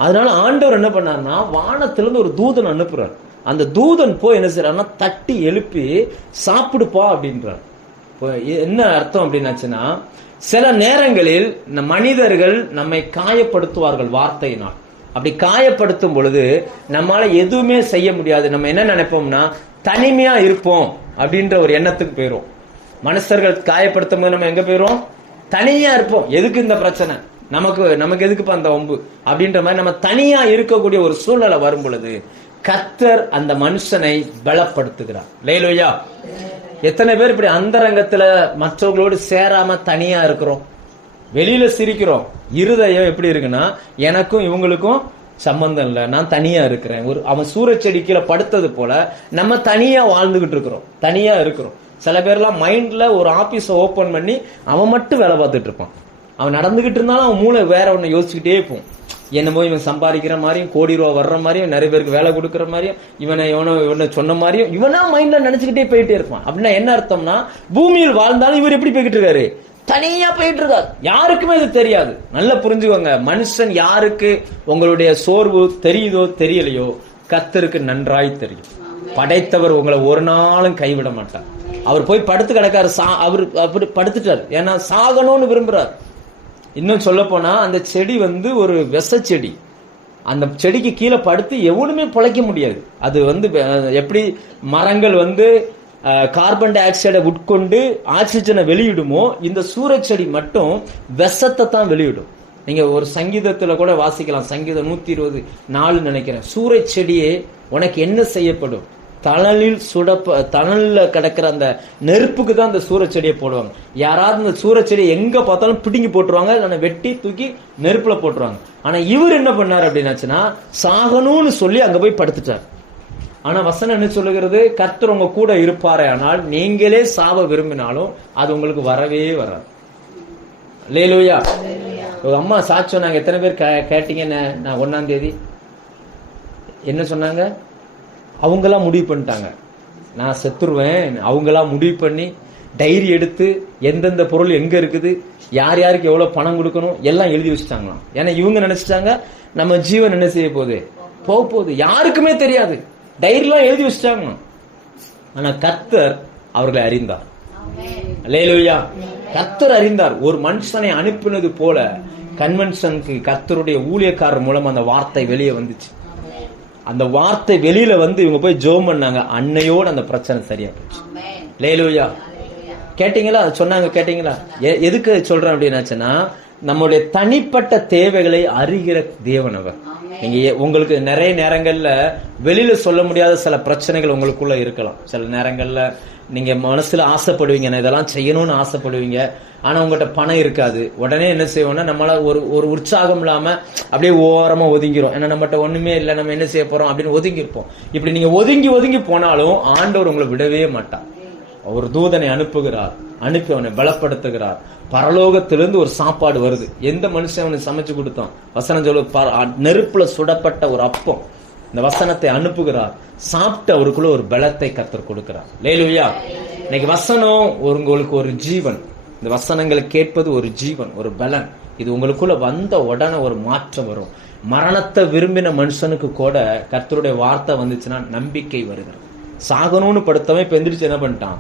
அதனால ஆண்டவர் என்ன பண்ணார்னா, வானத்திலிருந்து ஒரு தூதன் அனுப்புறார். அந்த தூதன் போய் என்ன செய்யறாருன்னா, தட்டி எழுப்பி சாப்பிடுப்பா அப்படின்றார். என்ன அர்த்தம் அப்படின்னாச்சுன்னா, சில நேரங்களில் மனிதர்கள் நம்மை காயப்படுத்துவார்கள் வார்த்தையினால். அப்படி காயப்படுத்தும் பொழுது நம்மளால எதுவுமே செய்ய முடியாது. நம்ம என்ன நினைப்போம்னா, தனிமையா இருப்போம் அப்படின்ற ஒரு எண்ணத்துக்கு போயிரும். மனுஷர்கள் காயப்படுத்தும் போது நம்ம எங்க போயிரும்? தனியா இருப்போம். எதுக்கு இந்த பிரச்சனை, நமக்கு எதுக்குப்பா அந்த வம்பு அப்படின்ற மாதிரி நம்ம தனியா இருக்கக்கூடிய ஒரு சூழ்நிலை வரும் பொழுது கர்த்தர் அந்த மனுஷனை பலப்படுத்துகிறார். அல்லேலூயா. எத்தனை பேர் இப்படி அந்தரங்கத்துல மற்றவர்களோடு சேராம தனியா இருக்கிறோம்? வெளியில சிரிக்கிறோம், இருதயம் எப்படி இருக்குன்னா, எனக்கும் இவங்களுக்கும் சம்பந்தம் இல்லை, நான் தனியா இருக்கிறேன். அவன் சூரச்செடி கீழே படுத்தது போல நம்ம தனியா வாழ்ந்துகிட்டு இருக்கிறோம், தனியா இருக்கிறோம். சில பேர்லாம் மைண்ட்ல ஒரு ஆபீஸ ஓபன் பண்ணி அவன் மட்டும் வேலை பார்த்துட்டு இருப்பான். அவன் நடந்துகிட்டு இருந்தாலும் அவன் மூளை வேற ஒன்னு யோசிச்சுக்கிட்டே இருப்போம். என்னமோ இவன் சம்பாதிக்கிற மாதிரியும், கோடி ரூபா வர்ற மாதிரியும், நிறைய பேருக்கு வேலை கொடுக்கற மாதிரியும், இவனை சொன்ன மாதிரியும் இவனா மைண்ட்ல நினைச்சுக்கிட்டே போயிட்டே இருப்பான். அப்படின்னா என்ன அர்த்தம்னா, பூமியில் வாழ்ந்தாலும் இவர் எப்படி போய்கிட்டு இருக்காரு? தனியா போயிட்டு இருக்காரு. யாருக்குமே இது தெரியாது. நல்லா புரிஞ்சுக்கோங்க. மனுஷன் யாருக்கு உங்களுடைய சோர்வு தெரியுதோ தெரியலையோ, கர்த்தருக்கு நன்றாய் தெரியும். படைத்தவர் உங்களை ஒரு நாளும் கைவிட மாட்டார். அவர் போய் படுத்து கிடக்காரு. அவர் அப்படி படுத்துட்டார். ஏன்னா சாகணும்னு விரும்புறார். இன்னும் சொல்ல போனா, அந்த செடி ஒரு விஷ செடி. அந்த செடிக்கு கீழே படுத்து எவனுமே பிழைக்க முடியாது. அது எப்படி மரங்கள் கார்பன் டை ஆக்சைடை உட்கொண்டு ஆக்சிஜனை வெளியிடுமோ, இந்த சூரச்செடி மட்டும் விஷத்தை தான் வெளியிடும். நீங்க ஒரு சங்கீதத்துல கூட வாசிக்கலாம். சங்கீதம் 124 நினைக்கிறேன். சூரச்செடியே உனக்கு என்ன செய்யப்படும்? தணல்ல கிடக்கிற அந்த நெருப்புக்கு தான் அந்த சூரச்செடியை போடுவாங்க. யாராவது இந்த சூரச்செடியை எங்க பார்த்தாலும் பிடுங்கி போட்டுருவாங்க, இல்லைன்னா வெட்டி தூக்கி நெருப்புல போட்டுருவாங்க. ஆனா இவர் என்ன பண்ணார் அப்படின்னாச்சுன்னா, சாகணும்னு சொல்லி அங்க போய் படுத்துட்டார். ஆனா வசனம் என்ன சொல்லுகிறது? கர்த்தர் உங்க கூட இருப்பாரே, ஆனால் நீங்களே சாவ விரும்பினாலும் அது உங்களுக்கு வரவே வராது. அல்லேலூயா. அம்மா சாட்சி சொன்னாங்க. எத்தனை பேர் கேட்டீங்க? நான் 1ஆம் தேதி என்ன சொன்னாங்க? அவங்களாம் முடிவு பண்ணிட்டாங்க, நான் செத்துருவேன். அவங்களாம் முடிவு பண்ணி டைரி எடுத்து எந்தெந்த பொருள் எங்க இருக்குது, யார் யாருக்கு எவ்வளவு பணம் கொடுக்கணும் எல்லாம் எழுதி வச்சுட்டாங்களாம். ஏன்னா இவங்க நினைச்சிட்டாங்க நம்ம ஜீவன் என்ன செய்ய போகுது, போகுது, யாருக்குமே தெரியாது. டைரிலாம் எழுதி வச்சுட்டாங்களாம். ஆனா கர்த்தர் அவர்களை அறிந்தார். அல்லேலூயா. கர்த்தர் அறிந்தார். ஒரு மனுஷனை அனுப்பினது போல கன்வென்ஷனுக்கு கர்த்தருடைய ஊழியக்காரர் மூலம் அந்த வார்த்தை வெளியே வந்துச்சு. அந்த வார்த்தை வெளியில வந்து இவங்க போய் ஜெபம் பண்ணாங்க. அன்னையோட அந்த பிரச்சனை சரியா போச்சு. அல்லேலூயா. கேட்டீங்களா? சொன்னாங்க, கேட்டீங்களா? எதுக்கு சொல்றேன் அப்படின்னாச்சுன்னா, நம்முடைய தனிப்பட்ட தேவைகளை அறிகிற தேவன் அவர். நீங்க உங்களுக்கு நிறைய நேரங்கள்ல வெளியில சொல்ல முடியாத சில பிரச்சனைகள் உங்களுக்குள்ள இருக்கலாம். சில நேரங்கள்ல நீங்க மனசுல ஆசைப்படுவீங்க, நான் இதெல்லாம் செய்யணும்னு ஆசைப்படுவீங்க. ஆனா உங்ககிட்ட பணம் இருக்காது. உடனே என்ன செய்வோம்னா, நம்மளால ஒரு உற்சாகம் இல்லாம அப்படியே ஓரமா ஒதுங்கிறோம். ஏன்னா நம்மகிட்ட ஒண்ணுமே இல்லை, நம்ம என்ன செய்ய போறோம் அப்படின்னு ஒதுங்கிருப்போம். இப்படி நீங்க ஒதுங்கி போனாலும் ஆண்டவர் உங்களை விடவே மாட்டார். ஒரு தூதனை அனுப்புகிறார், அனுப்பி அவனை பலப்படுத்துகிறார். பரலோகத்திலிருந்து ஒரு சாப்பாடு வருது. எந்த மனுஷன் அவனுக்கு சமைச்சு கொடுத்தான்? வசனம் சொல்லு, நெருப்புல சுடப்பட்ட ஒரு அப்பம். இந்த வசனத்தை அனுப்புகிறார். சாப்பிட்டு அவருக்குள்ள ஒரு பலத்தை கர்த்தர் கொடுக்கிறார். அல்லேலூயா. இன்னைக்கு வசனம் உங்களுக்கு ஒரு ஜீவன். இந்த வசனங்களை கேட்பது ஒரு ஜீவன், ஒரு பலன். இது உங்களுக்குள்ள வந்த உடனே ஒரு மாற்றம் வரும். மரணத்தை விரும்பின மனுஷனுக்கு கூட கர்த்தருடைய வார்த்தை வந்துச்சுன்னா நம்பிக்கை வருகிறது. சாகணும்னு படுத்தவன் இப்ப எந்திரிச்சு என்ன பண்ணிட்டான்?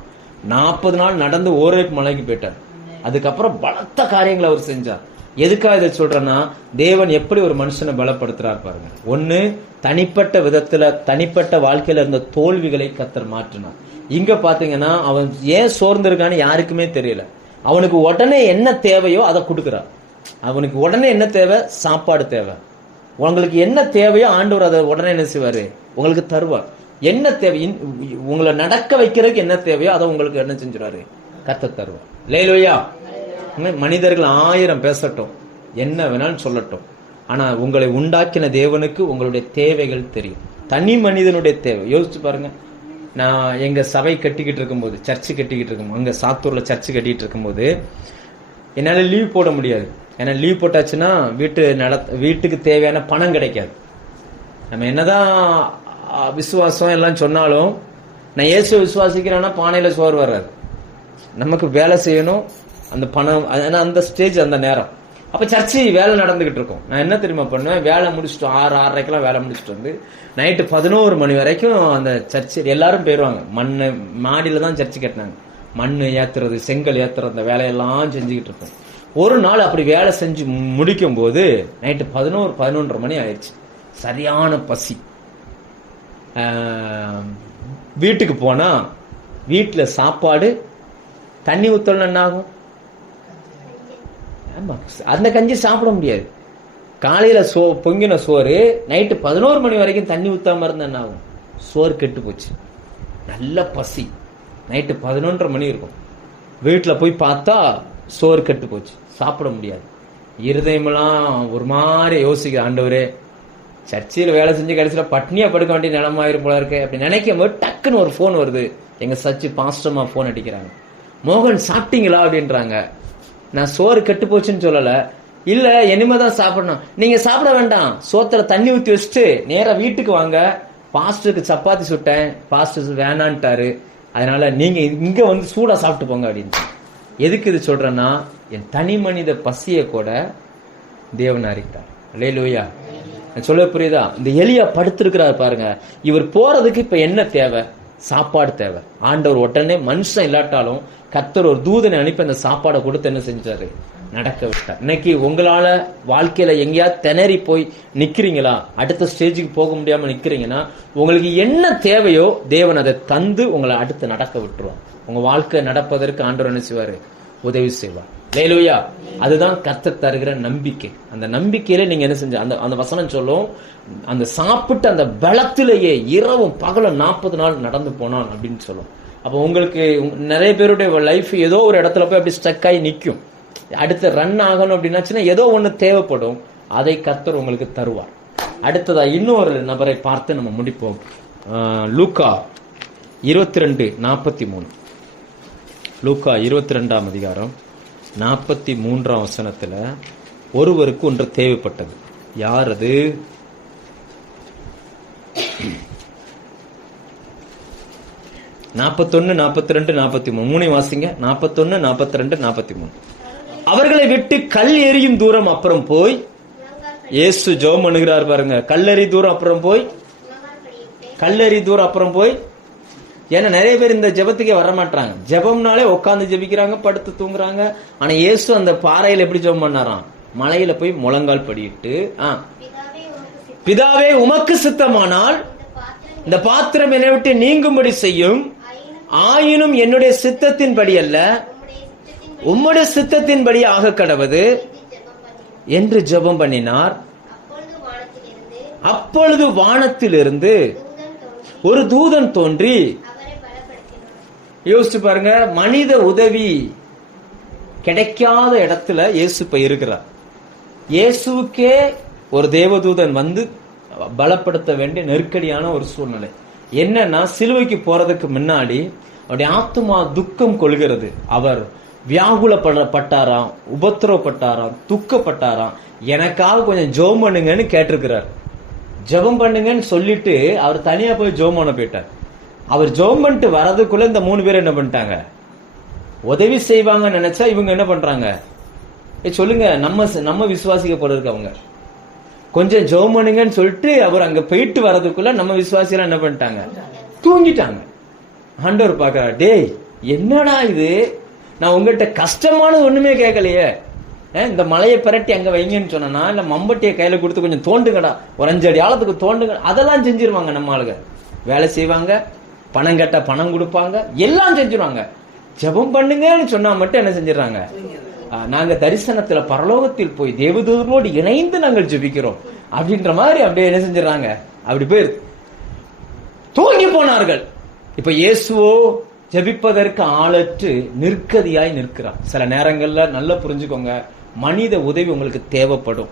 40 நாள் நடந்து ஓரேப் மலைக்கு போயிட்டார். அதுக்கப்புறம் பலத்த காரியங்களை அவர் செஞ்சார். எதுக்காக இதை சொல்றேன்னா, தேவன் எப்படி ஒரு மனுஷனை பலப்படுத்துறார் பாருங்க. ஒண்ணு, தனிப்பட்ட விதத்துல தனிப்பட்ட வாழ்க்கையில இருந்த தோல்விகளை கர்த்தர் மாற்றினார். இங்க பாத்தீங்கன்னா அவன் ஏன் சோர்ந்திருக்கான்னு யாருக்குமே தெரியல. அவனுக்கு உடனே என்ன தேவையோ அதை கொடுக்கிறார். அவனுக்கு உடனே என்ன தேவை? சாப்பாடு தேவை. உங்களுக்கு என்ன தேவையோ ஆண்டவர் அதை உடனே என்ன செய்வாரு? உங்களுக்கு தருவார். என்ன தேவை, உங்களை நடக்க வைக்கிறதுக்கு என்ன தேவையோ அதை உங்களுக்கு என்ன செஞ்சுறாரு? கர்த்தர் தருவார். அல்லேலூயா. மனிதர்கள் 1000 பேசட்டும், என்ன வேணாலும் சொல்லட்டும், ஆனா உங்களை உண்டாக்கின தேவனுக்கு உங்களுடைய தேவைகள் தெரியும். தனி மனிதனுடைய தேவை யோசிச்சு பாருங்க. நான் எங்க சபை கட்டிக்கிட்டு இருக்கும்போது, சர்ச்சு கட்டிக்கிட்டு இருக்கும்போது, அங்க சாத்தூர்ல சர்ச்சு கட்டிட்டு இருக்கும்போது என்னால லீவ் போட முடியாது. ஏன்னா லீவ் போட்டாச்சுன்னா வீட்டுக்கு தேவையான பணம் கிடைக்காது. நம்ம என்னதான் விசுவாசம் எல்லாம் சொன்னாலும், நான் இயேசுவை விசுவாசிக்கிறேன்னா பானையில சோறு வர்றாது. நமக்கு வேலை செய்யணும், அந்த பணம், அந்த ஸ்டேஜ், அந்த நேரம். அப்ப சர்ச்சு வேலை நடந்துகிட்டு இருக்கும். நான் என்ன தெரியுமா பண்ணுவேன்? வேலை முடிச்சுட்டு 6-6:30 வேலை முடிச்சுட்டு வந்து நைட்டு 11 மணி வரைக்கும் அந்த சர்ச்சு எல்லாரும் போயிருவாங்க. மண்ணு மாடியில தான் சர்ச்சு கட்டினாங்க. மண்ணு ஏத்துறது, செங்கல் ஏத்துறது, அந்த வேலையெல்லாம் செஞ்சுக்கிட்டு இருப்போம். ஒரு நாள் அப்படி வேலை செஞ்சு முடிக்கும் போது நைட்டு 11-11:30 மணி ஆயிடுச்சு. சரியான பசி. வீட்டுக்கு போனா வீட்டுல சாப்பாடு, தண்ணி ஊத்தல என்ன ஆகும்? ஆமா, அந்த கஞ்சி சாப்பிட முடியாது. காலையில பொங்கின சோறு நைட்டு 11 மணி வரைக்கும் தண்ணி ஊத்தாம இருந்தா என்ன ஆகும்? சோறு கெட்டு போச்சு. நல்ல பசி. நைட்டு 11:30 மணி இருக்கும். வீட்டுல போய் பார்த்தா சோறு கெட்டு போச்சு, சாப்பிட முடியாது. இருதயமெல்லாம் ஒரு மாதிரி யோசிக்க, ஆண்டவரே சர்ச்சையில் வேலை செஞ்சு கடைசியில பட்னியா படுக்க வேண்டிய நிலமாயிரும் போல இருக்கு அப்படி நினைக்கும் போது டக்குன்னு ஒரு போன் வருது. எங்க சர்ச்சு பாஸ்டர்மா போன் அடிக்கிறாங்க. மோகன் சாப்பிட்டீங்களா அப்படின்றாங்க. நான் சோறு கெட்டு போச்சுன்னு சொல்லல, இல்ல இனிமேதான் சாப்பிடணும். நீங்க சாப்பிட வேண்டாம், சோத்துல தண்ணி ஊத்தி வச்சுட்டு நேரா வீட்டுக்கு வாங்க, பாஸ்டருக்கு சப்பாத்தி சுட்டேன், பாஸ்டர் வேணான்ட்டாரு, அதனால நீங்க இங்க வந்து சூடா சாப்பிட்டு போங்க அப்படின்னு. எதுக்கு இது சொல்றேன்னா, என் தனி மனித பசிய கூட தேவன் அறிந்தார். அல்லேலூயா. சொல்ல புரியுதா? இந்த எலியா படுத்திருக்கிறார் பாருங்க. இவர் போறதுக்கு இப்ப என்ன தேவை? சாப்பாடு தேவை. ஆண்டவர் உடனே மனுஷன் இல்லாட்டாலும் கர்த்தர் ஒரு தூதனை அனுப்பி அந்த சாப்பாடை கொடுத்து என்ன செஞ்சாரு? நடக்க விட்டார். இன்னைக்கு உங்களால வாழ்க்கையில எங்கேயாவது திணறி போய் நிக்கிறீங்களா? அடுத்த ஸ்டேஜுக்கு போக முடியாம நிக்கிறீங்கன்னா, உங்களுக்கு என்ன தேவையோ தேவன் அதை தந்து உங்களை அடுத்து நடக்க விட்டுருவார். உங்க வாழ்க்கை நடப்பதற்கு ஆண்டவர் என்ன செய்வாரு? உதவி செய்வார். அல்லேலூயா. அதுதான் கர்த்தர் தருகிற நம்பிக்கை. அந்த நம்பிக்கையில நீங்க என்ன செஞ்ச, அந்த வசனம் சொல்லும், அந்த சாப்பிட்டு அந்த பலத்திலேயே இரவும் பகலும் 40 நாள் நடந்து போனான் அப்படின்னு சொல்லும். அப்போ உங்களுக்கு நிறைய பேருடைய லைஃப் ஏதோ ஒரு இடத்துல போய் அப்படி ஸ்டக் ஆகி நிற்கும். அடுத்து ரன் ஆகணும் அப்படின்னாச்சுன்னா ஏதோ ஒண்ணு தேவைப்படும், அதை கர்த்தர் உங்களுக்கு தருவார். அடுத்ததா இன்னொரு நபரை பார்த்து நம்ம முடிப்போம். லூக்கா 22:43. லூக்கா 22ஆம் அதிகாரம் 43ஆம் வசனத்துல, ஒருவருக்கு ஒன்று தேவைப்பட்டது. யார் அது? 41, 42, 43 மூணை வாசிங்க. 41, 42, 43. அவர்களை விட்டு கல் எறியும் தூரம் அப்புறம் போய் இயேசு ஜெபம் பண்ணுகிறார் பாருங்க. கல்லெறி தூரம் அப்புறம் போய், கல்லெறி தூரம் அப்புறம் போய். ஏன்னா நிறைய பேர் இந்த ஜெபத்துக்கே வர மாட்டாங்க. ஜெபம்னாலே உட்காந்து ஜெபிக்கிறாங்க, படுத்து தூங்குறாங்க. ஆனா இயேசு அந்த பாறையில எப்படி ஜெபம் பண்ணாராம்? மலையில போய் முழங்கால் படிட்டு, பிதாவே உமக்கு சித்தமானால் இந்த பாத்திரம் என்னை விட்டு நீங்கும்படி செய்யும், ஆயினும் என்னுடைய சித்தத்தின்படி அல்ல உம்முடைய சித்தத்தின்படி ஆக கடவது என்று ஜெபம் பண்ணினார். அப்பொழுது வானத்திலிருந்து ஒரு தூதன் தோன்றி, யோசிச்சு பாருங்க, மனித உதவி கிடைக்காத இடத்துல இயேசு இப்ப இருக்கிறார். இயேசுக்கே ஒரு தேவதூதன் வந்து பலப்படுத்த வேண்டிய நெருக்கடியான ஒரு சூழ்நிலை. என்னன்னா, சிலுவைக்கு போறதுக்கு முன்னாடி அவருடைய ஆத்துமா துக்கம் கொள்கிறது. அவர் வியாகுலப்பட்டாராம், உபத்திரவப்பட்டாராம், துக்கப்பட்டாராம். எனக்காக கொஞ்சம் ஜெபம் பண்ணுங்கன்னு கேட்டிருக்கிறார். ஜெபம் பண்ணுங்கன்னு சொல்லிட்டு அவர் தனியா போய் ஜெபம் பண்ண போயிட்டார். அவர் ஜெபம் பண்ணிட்டு வரதுக்குள்ள இந்த 3 பேர் என்ன பண்ணிட்டாங்க? உதவி செய்வாங்கன்னு நினைச்சா இவங்க என்ன பண்றாங்க? சொல்லுங்க, நம்ம விசுவாசிக்க போல இருக்கு. அவங்க கொஞ்சம் ஜெபம் பண்ணுங்கன்னு சொல்லிட்டு அவர் அங்க போயிட்டு வரதுக்குள்ள நம்ம விசுவாசிகள் என்ன பண்ணிட்டாங்க? தூங்கிட்டாங்க. ஆண்டவர் பாக்குறார், டேய் என்னடா இது, நான் உங்ககிட்ட கஷ்டமானது ஒண்ணுமே கேட்கலையே. இந்த மலையை பிரட்டி அங்க வைங்கன்னு சொன்னா, இல்ல மம்பட்டியை கையில கொடுத்து கொஞ்சம் தோண்டுங்கடா, ஒரு 5 அடி ஆழத்துக்கு தோண்டுங்க, அதெல்லாம் செஞ்சிருவாங்க. நம்ம ஆளுங்க வேலை செய்வாங்க, பணம் கேட்டா பணம் கொடுப்பாங்க, எல்லாம் செஞ்சிருவாங்க. ஜெபம் பண்ணுங்கன்னு சொன்னா மட்டும் என்ன செஞ்சிடறாங்க? நாங்க தரிசனத்துல பரலோகத்தில் போய் தேவதூதரோடு இணைந்து நாங்கள் ஜெபிக்கிறோம் அப்படின்ற மாதிரி அப்படியே என்ன செஞ்சிடறாங்க? அப்படி போய் தூங்கி போனார்கள். இப்ப இயேசுவோ ஜெபிப்பதற்கு ஆளற்று நிற்கதியாய் நிற்கிறார். சில நேரங்கள்ல நல்லா புரிஞ்சுக்கோங்க, மனித உதவி உங்களுக்கு தேவைப்படும்.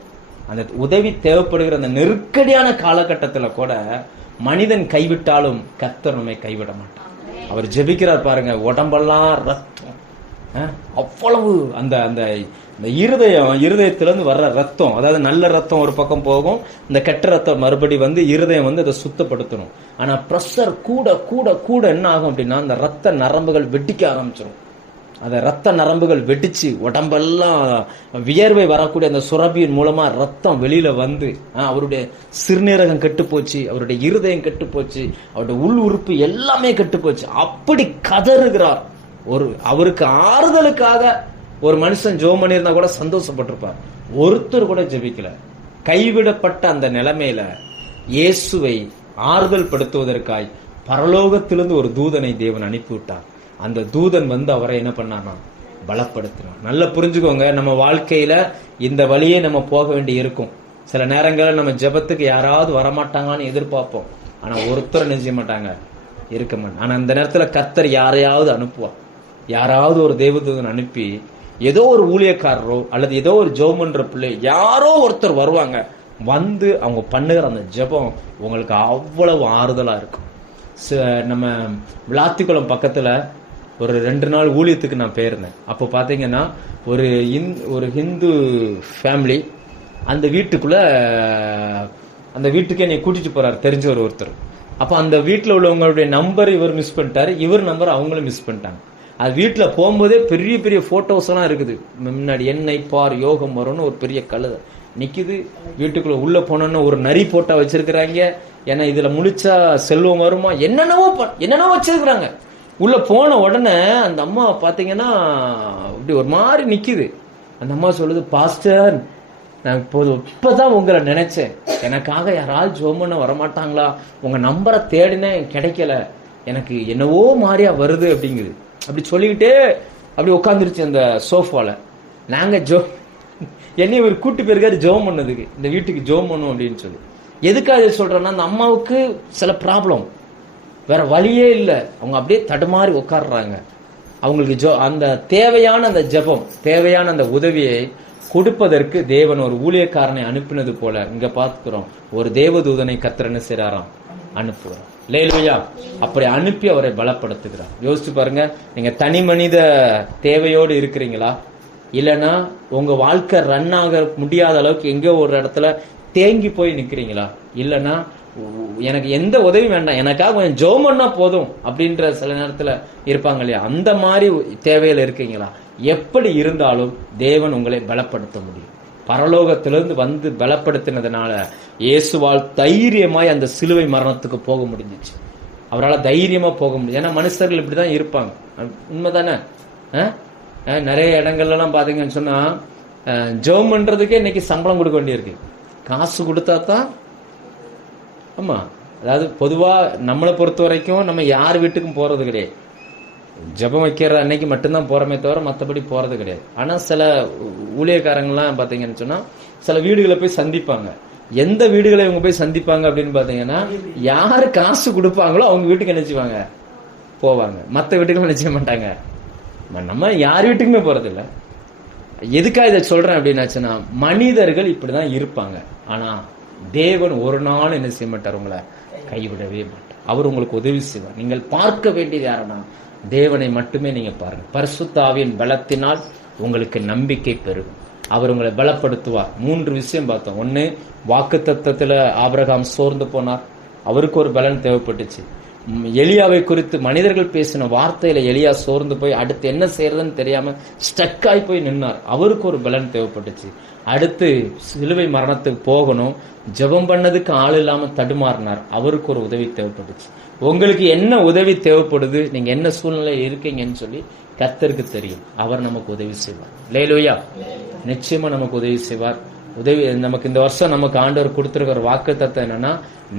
அந்த உதவி தேவைப்படுகிற அந்த நெருக்கடியான காலகட்டத்துல கூட மனிதன் கைவிட்டாலும் கர்த்தர் நம்மை கைவிட மாட்டார். அவர் ஜெபிக்கிறார் பாருங்க, உடம்பெல்லாம் ரத்தம், அவ்வளவு அந்த அந்த இருதயத்திலிருந்து வர்ற ரத்தம், அதாவது நல்ல ரத்தம் ஒரு பக்கம் போகும், இந்த கெட்ட ரத்தம் மறுபடி வந்து இருதயம் வந்து அதை சுத்தப்படுத்தணும். ஆனா பிரஷர் கூட கூட கூட என்ன ஆகும் அப்படின்னா, அந்த ரத்த நரம்புகள் வெடிக்க ஆரம்பிச்சிடும். அந்த ரத்த நரம்புகள் வெடிச்சு உடம்பெல்லாம் வியர்வை வரக்கூடிய அந்த சுரபியின் மூலமா ரத்தம் வெளியில வந்து அவருடைய சிறுநீரகம் கெட்டு போச்சு, அவருடைய இருதயம் கெட்டு போச்சு, அவருடைய உள் உறுப்பு எல்லாமே கெட்டு போச்சு. அப்படி கதறுகிறார். அவருக்கு ஆறுதலுக்காக ஒரு மனுஷன் ஜெபம் பண்ணியிருந்தா கூட சந்தோஷப்பட்டிருப்பார். ஒருத்தர் கூட ஜெபிக்கல. கைவிடப்பட்ட அந்த நிலைமையில இயேசுவை ஆறுதல் படுத்துவதற்காய் பரலோகத்திலிருந்து ஒரு தூதனை தேவன் அனுப்பிவிட்டார். அந்த தூதன் வந்து அவரை என்ன பண்ணானா? பலப்படுத்தினார். நல்லா புரிஞ்சுக்கோங்க, நம்ம வாழ்க்கையில இந்த வழியே நம்ம போக வேண்டி இருக்கும். சில நேரங்களில் நம்ம ஜெபத்துக்கு யாராவது வரமாட்டாங்கன்னு எதிர்பார்ப்போம். ஆனா ஒருத்தர் நினைச்ச மாட்டாங்க, இருக்க மாட்டாங்க. ஆனா அந்த நேரத்துல கர்த்தர் யாரையாவது அனுப்புவார். யாராவது ஒரு தேவதூதன் அனுப்பி, ஏதோ ஒரு ஊழியக்காரரோ அல்லது ஏதோ ஒரு ஜெபம் பண்ற பிள்ளை யாரோ ஒருத்தர் வருவாங்க. வந்து அவங்க பண்ணுகிற அந்த ஜெபம் உங்களுக்கு அவ்வளவு ஆறுதலா இருக்கும். நம்ம விளாத்திக்குளம் பக்கத்துல ஒரு 2 நாள் ஊழியத்துக்கு நான் போயிருந்தேன். அப்போ பாத்தீங்கன்னா ஒரு ஹிந்து ஃபேமிலி அந்த வீட்டுக்கு என்னை கூட்டிட்டு போறாரு தெரிஞ்சவர் ஒருத்தர். அப்ப அந்த வீட்டுல உள்ளவங்களுடைய நம்பர் இவர் மிஸ் பண்ணிட்டாரு, இவர் நம்பர் அவங்களும் மிஸ் பண்ணிட்டாங்க. அது வீட்டுல போகும்போதே பெரிய பெரிய போட்டோஸ் எல்லாம் இருக்குது. முன்னாடி என்னை பார் யோகம் வரும்னு ஒரு பெரிய கழுதை நிக்குது. வீட்டுக்குள்ள உள்ள போனோன்னு ஒரு நரி போட்டா வச்சிருக்கிறாங்க. ஏன்னா இதுல முழிச்சா செல்வம் வருமா, என்னென்னவோ வச்சிருக்கிறாங்க. உள்ள போன உடனே அந்த அம்மா பாத்தீங்கன்னா இப்படி ஒரு மாதிரி நிக்குது. அந்த அம்மா சொல்லுது, பாஸ்டர் நான் இப்பதான் உங்களை நினைச்சேன், எனக்காக யாராவது ஜெபம் பண்ண வரமாட்டாங்களா, உங்க நம்பரை தேடினேன் கிடைக்கல, எனக்கு என்னவோ மாதிரியா வருது அப்படிங்குது. அப்படி சொல்லிக்கிட்டே அப்படி உட்காந்துருச்சு அந்த சோஃபால. நாங்க என்னை ஒரு கூட்டு போயிருக்காரு ஜெபம் பண்ணதுக்கு, இந்த வீட்டுக்கு ஜெபம் பண்ணும் அப்படின்னு சொல்லி. எதுக்காக சொல்றேன்னா, அந்த அம்மாவுக்கு சில ப்ராப்ளம், வேற வழியே இல்லை, அவங்க அப்படியே தடுமாறி உட்காடுறாங்க. அவங்களுக்கு அந்த தேவையான அந்த ஜெபம், தேவையான அந்த உதவியை கொடுப்பதற்கு தேவன் ஒரு ஊழியக்காரனை அனுப்பினது போல இங்க பார்க்கிறோம். ஒரு தேவதூதனை கர்த்தர் என்ன செய்றாராம்? அனுப்புகிறார். லேலுயா. அப்படி அனுப்பி அவரை பலப்படுத்துகிறார். யோசிச்சு பாருங்க, நீங்க தனி மனித தேவையோடு இருக்கிறீங்களா, இல்லைன்னா உங்க வாழ்க்கை ரன் ஆக முடியாத அளவுக்கு எங்க ஒரு இடத்துல தேங்கி போய் நிக்கிறீங்களா? இல்லைன்னா எனக்கு எந்த உதவி வேண்டாம், எனக்காக கொஞ்சம் ஜெபம் பண்ணா போதும் அப்படின்ற சில நேரத்துல இருப்பாங்க இல்லையா, அந்த மாதிரி தேவையில இருக்கீங்களா? எப்படி இருந்தாலும் தேவன் உங்களை பலப்படுத்த முடியும். பரலோகத்திலிருந்து வந்து பலப்படுத்தினதுனால இயேசுவால் தைரியமாய் அந்த சிலுவை மரணத்துக்கு போக முடிஞ்சிச்சு. அவரால் தைரியமா போக முடியும். ஏன்னா மனுஷர்கள் இப்படிதான் இருப்பாங்க. உண்மைதானே? நிறைய இடங்கள்லாம் பாத்தீங்கன்னு சொன்னா ஜெபம் பண்றதுக்கே இன்னைக்கு சம்பளம் கொடுக்க வேண்டியிருக்கு. காசு கொடுத்தா தான். ஆமா, அதாவது பொதுவா நம்மளை பொறுத்த வரைக்கும் நம்ம யார் வீட்டுக்கும் போறது கிடையாது. ஜெபம் வைக்கிற அன்னைக்கு மட்டும்தான் போறமே தவிர மற்றபடி போறது கிடையாது. ஆனா சில ஊழியக்காரங்கள்லாம் பாத்தீங்கன்னு சொன்னா சில வீடுகளை போய் சந்திப்பாங்க. எந்த வீடுகளை இவங்க போய் சந்திப்பாங்க அப்படின்னு பாத்தீங்கன்னா, யாரு காசு கொடுப்பாங்களோ அவங்க வீட்டுக்கு நினைச்சுவாங்க போவாங்க, மற்ற வீட்டுக்கு நினைச்ச மாட்டாங்க. நம்ம யார் வீட்டுக்குமே போறது இல்லை. எதுக்கா இதை சொல்றேன் அப்படின்னாச்சுன்னா, மனிதர்கள் இப்படிதான் இருப்பாங்க. ஆனா தேவன் ஒரு நாள் என்ன செய்ய மாட்டார், உங்களை கைவிடவே மாட்டார். அவர் உங்களுக்கு உதவி செய்வார். நீங்கள் பார்க்க வேண்டியது யாருன்னா தேவனை மட்டுமே நீங்க பாருங்க. பரிசுத்த ஆவியின் பலத்தினால் உங்களுக்கு நம்பிக்கை பெருகும். அவர் உங்களை பலப்படுத்துவார். 3 விஷயம் பார்த்தோம். 1, வாக்குத்தத்தத்துல ஆபிரகாம் சோர்ந்து போனார், அவருக்கு ஒரு பலன் தேவைப்பட்டுச்சு. எலியாவை குறித்து மனிதர்கள் பேசின வார்த்தையில எலியா சோர்ந்து போய் அடுத்து என்ன செய்யறதுன்னு தெரியாம ஸ்டக் ஆகி போய் நின்னார், அவருக்கு ஒரு பலன் தேவைப்பட்டுச்சு. அடுத்து சிலுவை மரணத்துக்கு போகணும், ஜெபம் பண்ணதுக்கு ஆள் இல்லாம தடுமாறினார், அவருக்கு ஒரு உதவி தேவைப்பட்டுச்சு. உங்களுக்கு என்ன உதவி தேவைப்படுது, நீங்க என்ன சூழ்நிலையில் இருக்கீங்கன்னு சொல்லி கர்த்தருக்கு தெரியும். அவர் நமக்கு உதவி செய்வார். அல்லேலூயா. நிச்சயமா நமக்கு உதவி செய்வார். உதவி நமக்கு இந்த வருஷம் நமக்கு ஆண்டவர் கொடுத்திருக்கிற வாக்குத்தத்தம் என்னன்னா,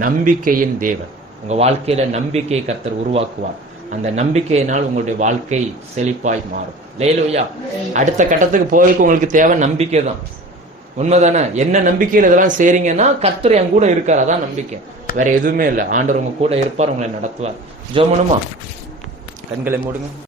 நம்பிக்கையின் தேவன். உங்க வாழ்க்கையில நம்பிக்கையை கர்த்தர் உருவாக்குவார். அந்த நம்பிக்கையினால் உங்களுடைய வாழ்க்கை செழிப்பாய் மாறும். அல்லேலூயா. அடுத்த கட்டத்துக்கு போறதுக்கு உங்களுக்கு தேவை நம்பிக்கை தான். உண்மைதானே? என்ன நம்பிக்கையில் இதெல்லாம் செய்றீங்கன்னா, கர்த்தர் என் கூட இருக்கார், அதான் நம்பிக்கை. வேற எதுவுமே இல்லை. ஆண்டவர் உங்க கூட இருப்பார், உங்களை நடத்துவார். ஜெபம் பண்ணுமா? கண்களை மூடுங்க.